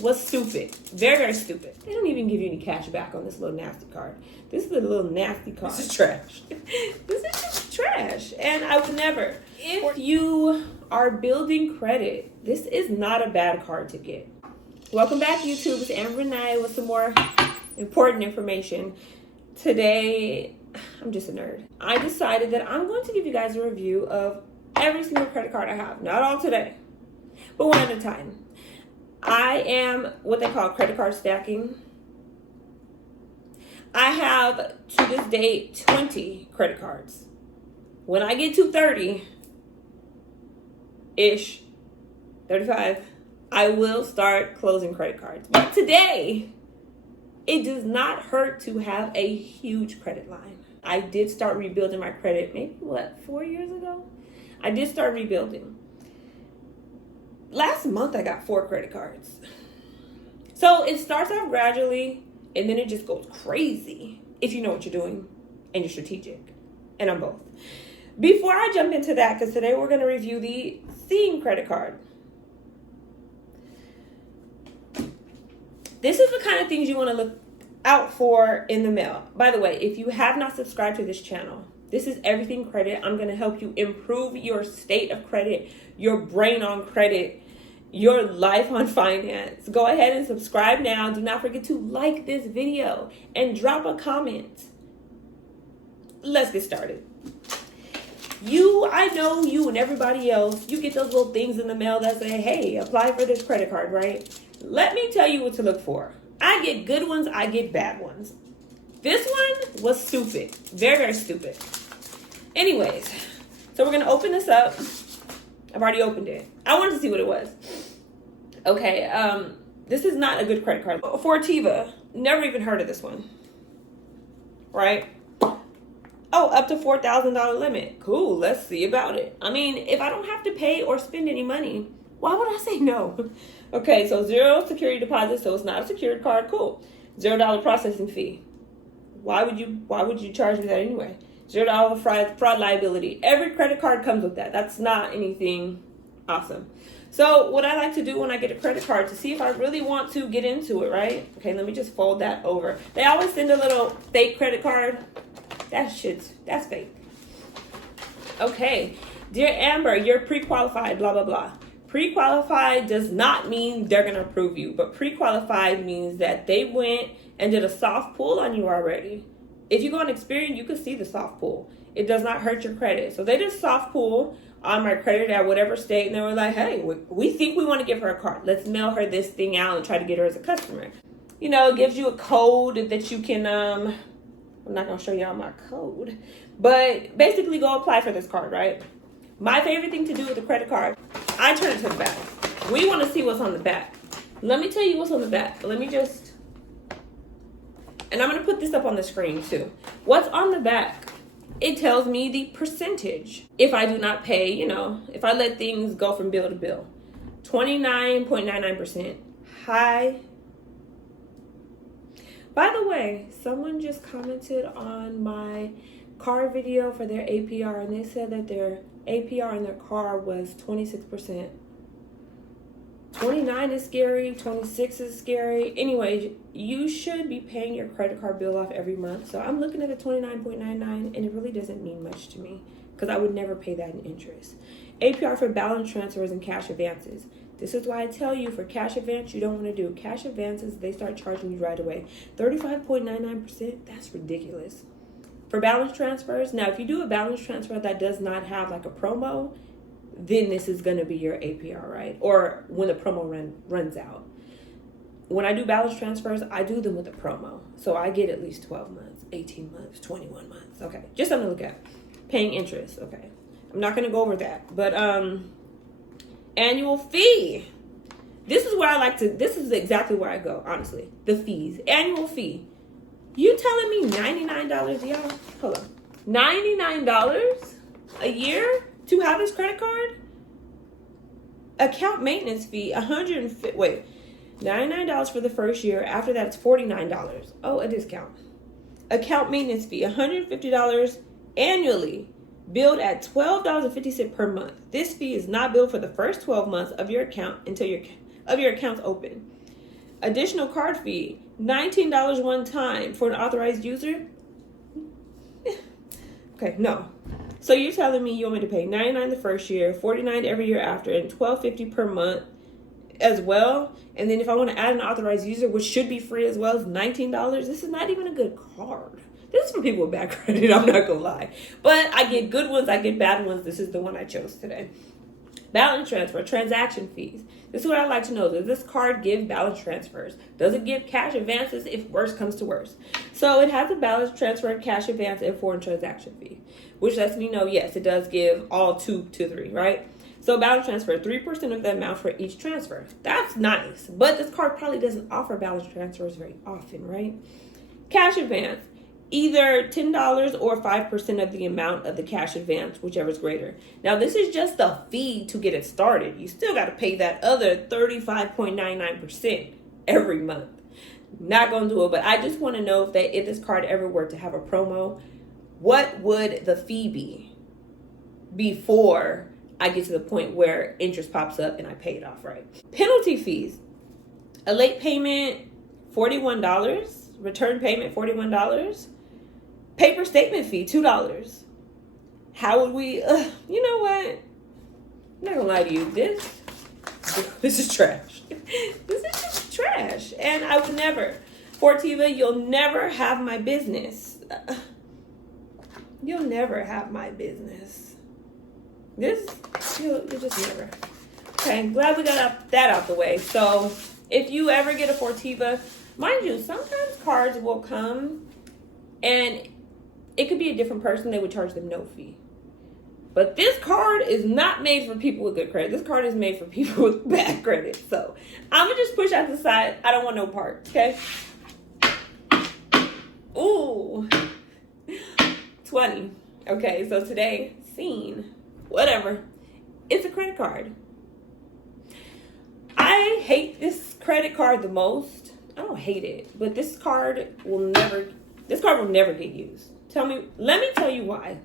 was stupid. Very, very stupid. They don't even give you any cash back on this little nasty card. This is a little nasty card. This is trash. This is just trash. And I would never. If you are building credit, this is not a bad card to get. Welcome back, YouTube. It's Amber Nye with some more important information. Today, I'm just a nerd. I decided that I'm going to give you guys a review of every single credit card I have. Not all today, but one at a time. I am what they call credit card stacking. I have, to this date, 20 credit cards. When I get to 30-ish, 35, I will start closing credit cards. But today, it does not hurt to have a huge credit line. I did start rebuilding my credit maybe, 4 years ago? I did start rebuilding. Last month, I got 4 credit cards. So it starts off gradually, and then it just goes crazy if you know what you're doing and you're strategic. And I'm both. Before I jump into that, because today we're going to review the theme credit card. This is the kind of things you want to look out for in the mail. By the way, if you have not subscribed to this channel, this is Everything Credit. I'm going to help you improve your state of credit, your brain on credit, your life on finance. Go ahead and subscribe now. Do not forget to like this video and drop a comment. Let's get started. I know you and everybody else, you get those little things in the mail that say, hey, apply for this credit card, right? Let me tell you what to look for. I get good ones, I get bad ones. This one was stupid. Very, very stupid. Anyways, so we're going to open this up. I've already opened it. I wanted to see what it was. Okay, this is not a good credit card. Foriva, never even heard of this one. Right? Oh, up to $4,000 limit. Cool, let's see about it. I mean, if I don't have to pay or spend any money, why would I say no? Okay, so 0 security deposit, so it's not a secured card. Cool. $0 processing fee. Why would you charge me that anyway? $0 fraud liability. Every credit card comes with that. That's not anything awesome. So what I like to do when I get a credit card to see if I really want to get into it, right? Okay, let me just fold that over. They always send a little fake credit card. That's fake. Okay, dear Amber, you're pre-qualified, blah, blah, blah. Pre-qualified does not mean they're going to approve you, but pre-qualified means that they went and did a soft pull on you already. If you go on Experian, you can see the soft pull. It does not hurt your credit. So they did a soft pull on my credit at whatever state, and they were like, hey, we think we want to give her a card. Let's mail her this thing out and try to get her as a customer. You know, it gives you a code that you can, I'm not going to show y'all my code, but basically go apply for this card, right? My favorite thing to do with a credit card, I turn it to the back. We want to see what's on the back. Let me tell you what's on the back. And I'm going to put this up on the screen too. What's on the back? It tells me the percentage. If I do not pay, if I let things go from bill to bill. 29.99%. High. By the way, someone just commented on my car video for their APR, and they said that their APR in their car was 26%. 29 is scary, 26 is scary. Anyway, you should be paying your credit card bill off every month. So I'm looking at a 29.99, and it really doesn't mean much to me because I would never pay that in interest. APR for balance transfers and cash advances. This is why I tell you, for cash advance, you don't want to do cash advances. They start charging you right away. 35.99%, that's ridiculous. For balance transfers, now if you do a balance transfer that does not have like a promo, then this is going to be your APR, right? Or when the promo runs out. When I do balance transfers, I do them with a promo. So I get at least 12 months, 18 months, 21 months. Okay, just something to look at. Paying interest, okay. I'm not going to go over that. But annual fee. This is exactly where I go, honestly. The fees. Annual fee. You telling me $99, y'all? Hold on. $99 a year to have this credit card? Account maintenance fee, $99 for the first year. After that, it's $49. Oh, a discount. Account maintenance fee, $150 annually. Billed at $12.50 per month. This fee is not billed for the first 12 months of your account until your account's open. Additional card fee, $19 one time for an authorized user. Okay, no. So you're telling me you want me to pay $99 the first year, $49 every year after, and $12.50 per month as well? And then if I want to add an authorized user, which should be free as well, is $19. This is not even a good card. This is for people with bad credit, I'm not gonna lie. But I get good ones, I get bad ones. This is the one I chose today. Balance transfer, transaction fees. This is what I like to know. Does this card give balance transfers? Does it give cash advances if worse comes to worse? So it has a balance transfer, cash advance, and foreign transaction fee, which lets me know, yes, it does give all 2 to 3, right? So balance transfer, 3% of the amount for each transfer. That's nice, but this card probably doesn't offer balance transfers very often, right? Cash advance, either $10 or 5% of the amount of the cash advance, whichever is greater. Now, this is just the fee to get it started. You still got to pay that other 35.99% every month. Not going to do it, but I just want to know if this card ever were to have a promo, what would the fee be before I get to the point where interest pops up and I pay it off right? Penalty fees. A late payment, $41. Return payment, $41. Paper statement fee, $2. How would we, you know what? I'm not gonna lie to you. This is trash. This is just trash. And I would never, Foriva, you'll never have my business. You'll never have my business. You'll just never. Okay, glad we got that out the way. So if you ever get a Foriva, mind you, sometimes cards will come and it could be a different person. They would charge them no fee. But this card is not made for people with good credit. This card is made for people with bad credit. So I'm going to just push out the side. I don't want no part, okay? Ooh. 20. Okay, so today, scene, whatever. It's a credit card. I hate this credit card the most. I don't hate it, but this card will never get used. Let me tell you why.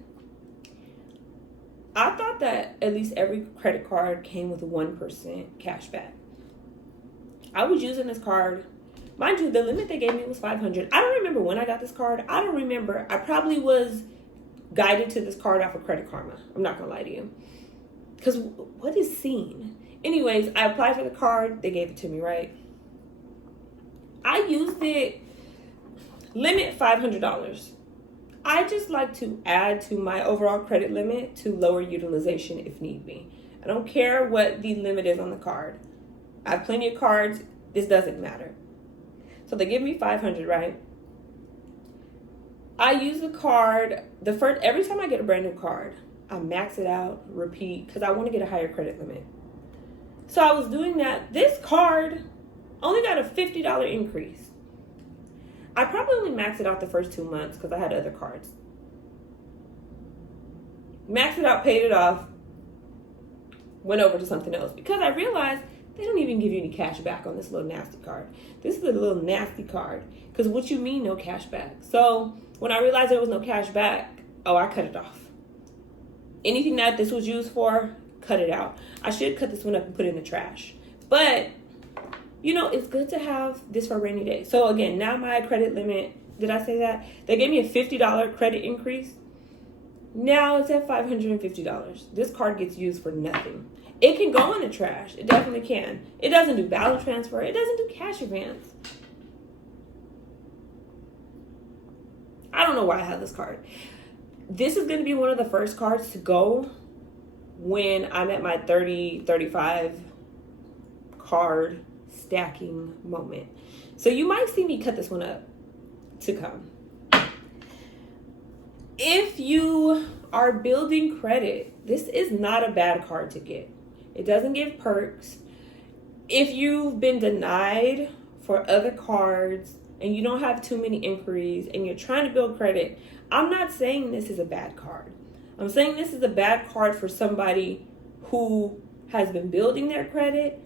I thought that at least every credit card came with 1% cash back. I was using this card. Mind you, the limit they gave me was $500. I don't remember when I got this card. I don't remember. I probably was guided to this card off of Credit Karma. I'm not going to lie to you. Because what is seen? Anyways, I applied for the card. They gave it to me, right? I used it, limit $500. I just like to add to my overall credit limit to lower utilization if need be. I don't care what the limit is on the card. I have plenty of cards. This doesn't matter. So they give me $500, right? I use the card, every time I get a brand new card, I max it out, repeat, because I want to get a higher credit limit. So I was doing that. This card only got a $50 increase. I probably only maxed it out the first 2 months because I had other cards. Maxed it out, paid it off, went over to something else because I realized they don't even give you any cash back on this little nasty card. This is a little nasty card because what you mean no cash back? So when I realized there was no cash back, I cut it off. Anything that this was used for, cut it out. I should cut this one up and put it in the trash. But it's good to have this for a rainy day. So again, now my credit limit, did I say that? They gave me a $50 credit increase. Now it's at $550. This card gets used for nothing. It can go in the trash. It definitely can. It doesn't do balance transfer. It doesn't do cash advance. I don't know why I have this card. This is going to be one of the first cards to go when I'm at my 35 card stacking moment. So you might see me cut this one up to come. If you are building credit, this is not a bad card to get. It doesn't give perks. If you've been denied for other cards and you don't have too many inquiries and you're trying to build credit, I'm not saying this is a bad card. I'm saying this is a bad card for somebody who has been building their credit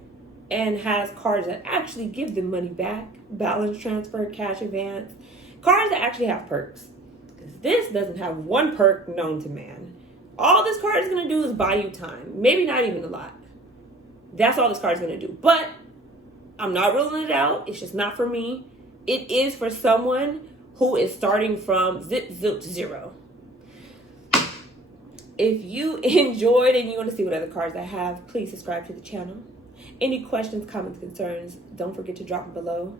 and has cards that actually give them money back, balance transfer, cash advance, cards that actually have perks. Because this doesn't have one perk known to man. All this card is going to do is buy you time. Maybe not even a lot. That's all this card is going to do. But I'm not ruling it out. It's just not for me. It is for someone who is starting from zero. If you enjoyed and you want to see what other cards I have, please subscribe to the channel. Any questions, comments, concerns, don't forget to drop them below.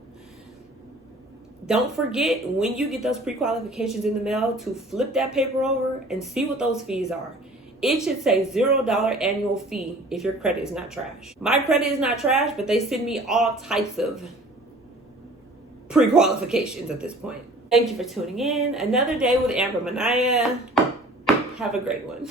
Don't forget, when you get those pre-qualifications in the mail, to flip that paper over and see what those fees are. It should say $0 annual fee if your credit is not trash. My credit is not trash, but they send me all types of pre-qualifications at this point. Thank you for tuning in. Another day with Amber Manaya. Have a great one.